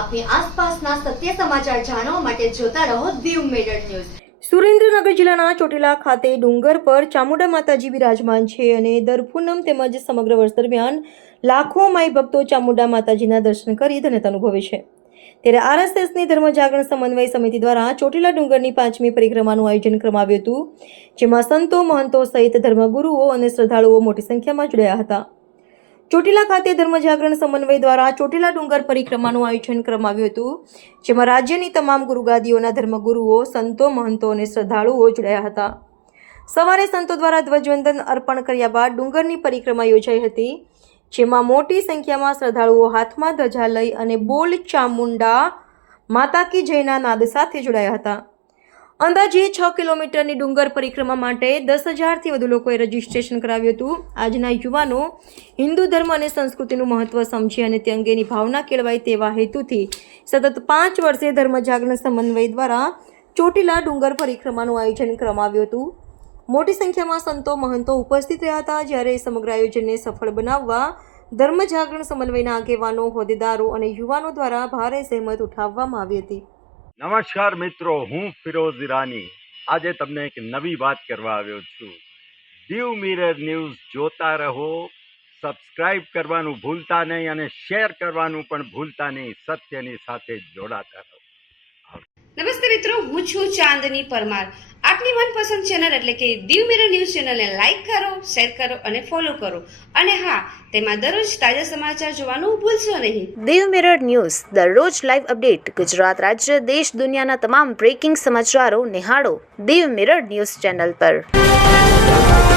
આપની આસપાસના સત્ય સમાચાર જાણવા માટે જોતા રહો દીવ મિરર ન્યૂઝ। સુરેન્દ્રનગર જિલ્લાના ચોટીલા ખાતે ડુંગર પર ચામુંડા માતાજી બિરાજમાન છે અને દર પૂનમ તેમજ સમગ્ર વર્ષ દરમિયાન લાખો માઈ ભક્તો ચામુંડા માતાજીના દર્શન કરી ધન્યતા અનુભવે છે। ત્યારે આરએસએસની ધર્મ જાગરણ સમન્વય સમિતિ દ્વારા ચોટીલા ડુંગરની 5મી પરિક્રમાનું આયોજન કરવામાં આવ્યું હતું, જેમાં સંતો મહંતો સહિત ધર્મગુરુઓ અને શ્રદ્ધાળુઓ મોટી સંખ્યામાં જોડાયા હતા। ચોટીલા ખાતે ધર્મ જાગરણ સમન્વય દ્વારા ચોટીલા ડુંગર પરિક્રમાનું આયોજન કરવામાં આવ્યું હતું, જેમાં રાજ્યની તમામ ગુરુગાદીઓના ધર્મગુરુઓ, સંતો, મહંતો અને શ્રદ્ધાળુઓ જોડાયા હતા। સવારે સંતો દ્વારા ધ્વજવંદન અર્પણ કર્યા બાદ ડુંગરની પરિક્રમા યોજાઈ હતી, જેમાં મોટી સંખ્યામાં શ્રદ્ધાળુઓ હાથમાં ધજા લઈ અને બોલ ચામુંડા માતા કી જયના નાદ સાથે જોડાયા હતા। અંદાજે 6 કિલોમીટરની ડુંગર પરિક્રમા માટે 10,000થી વધુ લોકોએ રજીસ્ટ્રેશન કરાવ્યું હતું। આજના યુવાનો હિન્દુ ધર્મ અને સંસ્કૃતિનું મહત્વ સમજી અને તે અંગેની ભાવના કેળવાય તેવા હેતુથી સતત 5 વર્ષે ધર્મ જાગરણ સમન્વય દ્વારા ચોટીલા ડુંગર પરિક્રમાનું આયોજન કરવામાં આવ્યું હતું। મોટી સંખ્યામાં સંતો મહંતો ઉપસ્થિત રહ્યા હતા, જ્યારે સમગ્ર આયોજનને સફળ બનાવવા ધર્મ જાગરણ સમન્વયના આગેવાનો, હોદ્દેદારો અને યુવાનો દ્વારા ભારે જહેમત ઉઠાવવામાં આવી હતી। નમસ્કાર મિત્રો, હું ફિરોઝ ઈરાની આજે તમને એક નવી વાત કરવા આવ્યો છું। દીવ મિરર ન્યૂઝ જોતા રહો, સબસ્ક્રાઇબ કરવાનું ભૂલતા નહીં અને શેર કરવાનું પણ ભૂલતા નહીં। સત્યની સાથે જોડાતા રહો। નમસ્તે મિત્રો, હું છું ચાંદની પરમાર। આપની મનપસંદ ચેનલ એટલે કે દીવ મિરર ન્યૂઝ ચેનલને લાઈક કરો, શેર કરો અને ફોલો કરો, અને હા, તેમાં દરરોજ તાજા સમાચાર જોવાનું ભૂલશો નહીં। દીવ મિરર ન્યૂઝ દરરોજ લાઈવ અપડેટ, ગુજરાત રાજ્ય, દેશ, દુનિયાના તમામ બ્રેકિંગ સમાચારો નિહાળો દીવ મિરર ન્યૂઝ ચેનલ પર।